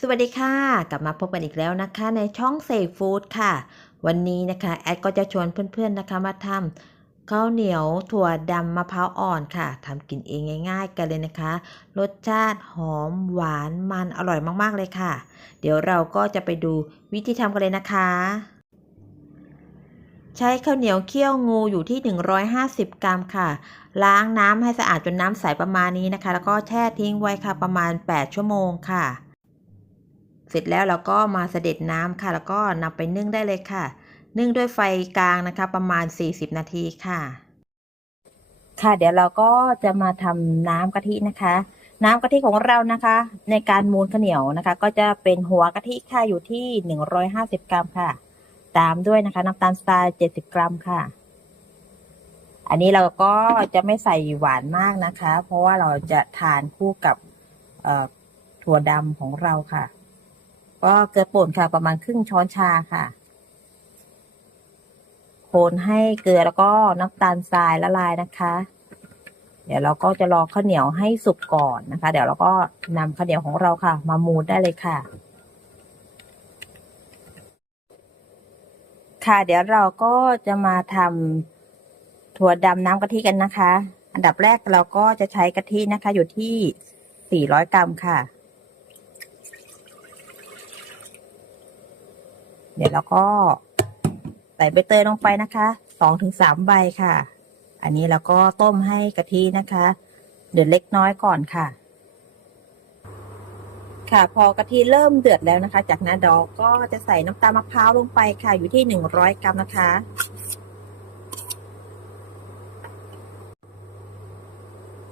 สวัสดีค่ะ กลับมาพบกันอีกแล้วนะคะในช่องเซฟฟู้ดค่ะ วันนี้นะคะแอดก็จะชวนเพื่อนๆนะคะมาทำข้าวเหนียวถั่วดำมะพร้าวอ่อนค่ะทำกินเองง่าย ๆ กันเลยนะคะ รสชาติหอมหวานมันอร่อยมากๆเลยค่ะ เดี๋ยวเราก็จะไปดูวิธีทำกันเลยนะคะ ใช้ข้าวเหนียวเคี่ยวงูอยู่ที่ 150 กรัมค่ะ ล้างน้ำให้สะอาดจนน้ำใสประมาณนี้นะคะ แล้วก็แช่ทิ้งไว้ค่ะประมาณ 8 ชั่วโมงค่ะ เสร็จแล้วเราก็มาเสด็จน้ำค่ะ แล้วก็นำไปนึ่งได้เลยค่ะ นึ่งด้วยไฟกลางนะคะ ประมาณ 40 นาทีค่ะ ค่ะ เดี๋ยวเราก็จะมาทำน้ำกะทินะคะ น้ำกะทิของเรานะคะ ในการมูนข้าวเหนียวนะคะ ก็จะเป็นหัวกะทิค่ะอยู่ที่ 150 กรัมค่ะ ตามด้วยนะคะน้ำตาลทราย 70 กรัมค่ะ อันนี้เราก็จะไม่ใส่หวานมากนะคะ เพราะว่าเราจะทานคู่กับถั่วดำของเราค่ะ ก็เกลือป่นค่ะประมาณครึ่งช้อนชาค่ะ คนให้เกลือแล้วก็น้ำตาลทรายละลายนะคะ เดี๋ยวเราก็จะรอข้าวเหนียวให้สุกก่อนนะคะ เดี๋ยวเราก็นำข้าวเหนียวของเราค่ะ มามูนได้เลยค่ะ ค่ะ เดี๋ยวเราก็จะมาทำถั่วดำน้ำกะทิกันนะคะ อันดับแรกเราก็จะใช้กะทินะคะ อยู่ที่ 400 กรัมค่ะ เดี๋ยวเราก็ใส่ใบเตยลงไปนะคะสองถึงสามใบค่ะ อันนี้เราก็ต้มให้กะทินะคะ เดือดเล็กน้อยก่อนค่ะ ค่ะ พอกะทิเริ่มเดือดแล้วนะคะ จากนั้นเราก็จะใส่น้ำตาลมะพร้าวลงไปค่ะ อยู่ที่หนึ่งร้อยกรัมนะคะ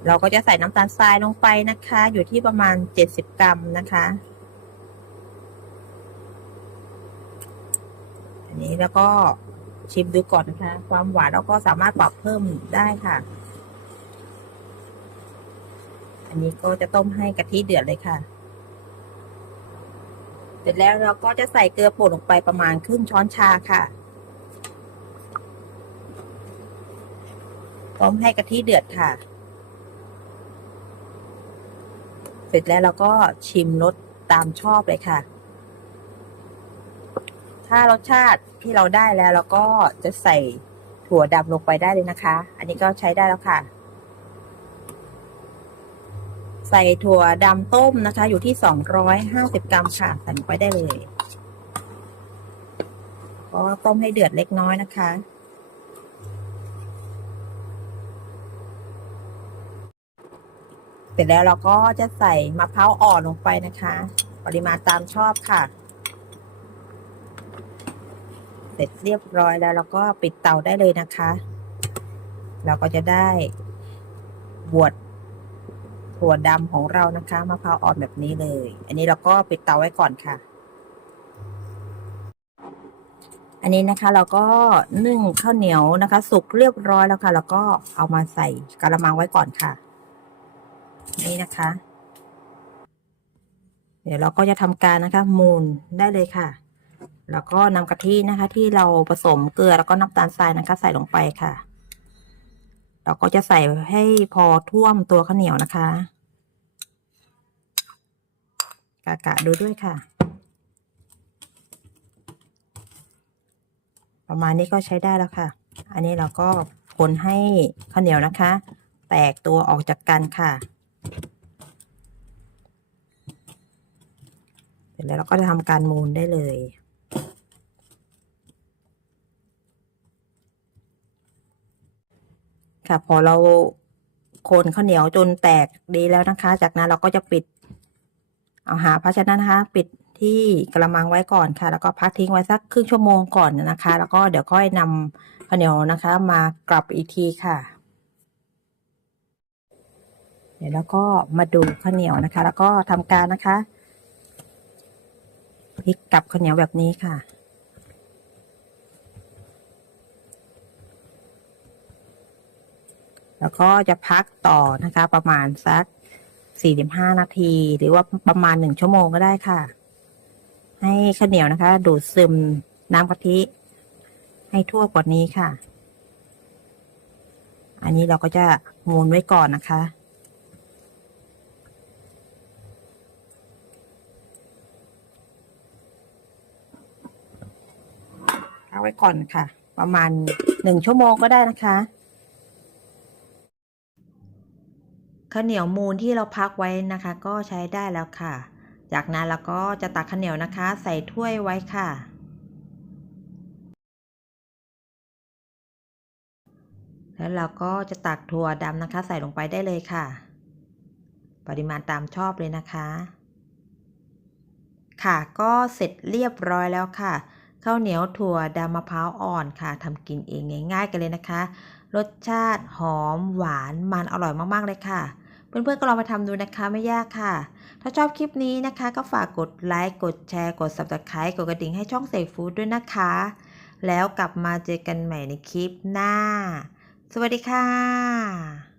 เราก็จะใส่น้ำตาลทรายลงไปนะคะ อยู่ที่ประมาณเจ็ดสิบกรัมนะคะ นี้แล้วก็ชิมดูก่อนนะคะ ความหวานเราก็สามารถปรับเพิ่มได้ค่ะ อันนี้ก็จะต้มให้กะทิเดือดเลยค่ะ เสร็จแล้วเราก็จะใส่เกลือป่นลงไปประมาณครึ่งช้อนชาค่ะ ต้มให้กะทิเดือดค่ะ เสร็จแล้วเราก็ชิมรสตามชอบเลยค่ะ ถ้ารสชาติที่เราได้แล้วเราก็จะใส่ถั่วดำลงไปได้เลยนะคะ อันนี้ก็ใช้ได้แล้วค่ะ ใส่ถั่วดำต้มนะคะ อยู่ที่250กรัมค่ะใส่ลงไปได้เลยก็ต้มให้เดือดเล็กน้อยนะคะ เสร็จแล้วเราก็จะใส่มะพร้าวอ่อนลงไปนะคะ ปริมาณตามชอบค่ะ เสร็จเรียบร้อยแล้วเราก็ปิดเตาได้เลยนะคะ เราก็จะได้บวชถั่วดำของเรานะคะมะพร้าวอ่อนแบบนี้เลย อันนี้เราก็ปิดเตาไว้ก่อนค่ะ อันนี้นะคะเราก็นึ่งข้าวเหนียวนะคะ สุกเรียบร้อยแล้วค่ะ แล้วก็เอามาใส่กระมังไว้ก่อนค่ะ นี่นะคะ เดี๋ยวเราก็จะทำการนะคะ มูนได้เลยค่ะ แล้วก็นำกะทินะคะ ที่เราผสมเกลือแล้วก็น้ำตาลทรายนะคะใส่ลงไปค่ะ เราก็จะใส่ให้พอท่วมตัวข้าวเหนียวนะคะ กะกะดูด้วยค่ะ ประมาณนี้ก็ใช้ได้แล้วค่ะ อันนี้เราก็คนให้ข้าวเหนียวนะคะ แตกตัวออกจากกันค่ะเสร็จแล้วเราก็จะทำการมูนได้เลย ค่ะ พอเราคนข้าวเหนียวจนแตกดีแล้วนะคะ จากนั้นเราก็จะปิด เอาหาภาชนะนะคะ ปิดที่กระมังไว้ก่อนค่ะ แล้วก็พักทิ้งไว้สักครึ่งชั่วโมงก่อนนะคะ แล้วก็เดี๋ยวค่อยนำข้าวเหนียวนะคะ มากลับอีกทีค่ะ เดี๋ยวแล้วก็มาดูข้าวเหนียวนะคะ แล้วก็ทำการนะคะพลิกกลับข้าวเหนียวแบบนี้ค่ะ แล้วก็จะพักต่อนะคะ ประมาณสักสี่ถึงห้านาที หรือว่าประมาณหนึ่งชั่วโมงก็ได้ค่ะ ให้ข้าวเหนียวนะคะ ดูดซึมน้ำกะทิ ให้ทั่วกว่านี้ค่ะ อันนี้เราก็จะมูนไว้ก่อนนะคะเอาไว้ก่อนค่ะ ประมาณหนึ่งชั่วโมงก็ได้นะคะ ข้าวเหนียวมูนที่เราพักไว้นะคะ ก็ใช้ได้แล้วค่ะ จากนั้นเราก็จะตักข้าวเหนียวนะคะ ใส่ถ้วยไว้ค่ะ แล้วเราก็จะตักถั่วดำนะคะ ใส่ลงไปได้เลยค่ะ ปริมาณตามชอบเลยนะคะ ค่ะก็เสร็จเรียบร้อยแล้วค่ะข้าวเหนียวถั่วดำมะพร้าวอ่อนค่ะทำกินเองง่ายๆกันเลยนะคะ รสชาติหอมหวานมันอร่อยมากๆเลยค่ะ เพื่อนๆก็ลองไปทำดูนะคะไม่ยากค่ะ ถ้าชอบคลิปนี้นะคะก็ฝากกดไลค์กดแชร์กด subscribe กดกระดิ่งให้ช่องเสกฟู้ดด้วยนะคะ แล้วกลับมาเจอกันใหม่ในคลิปหน้า สวัสดีค่ะ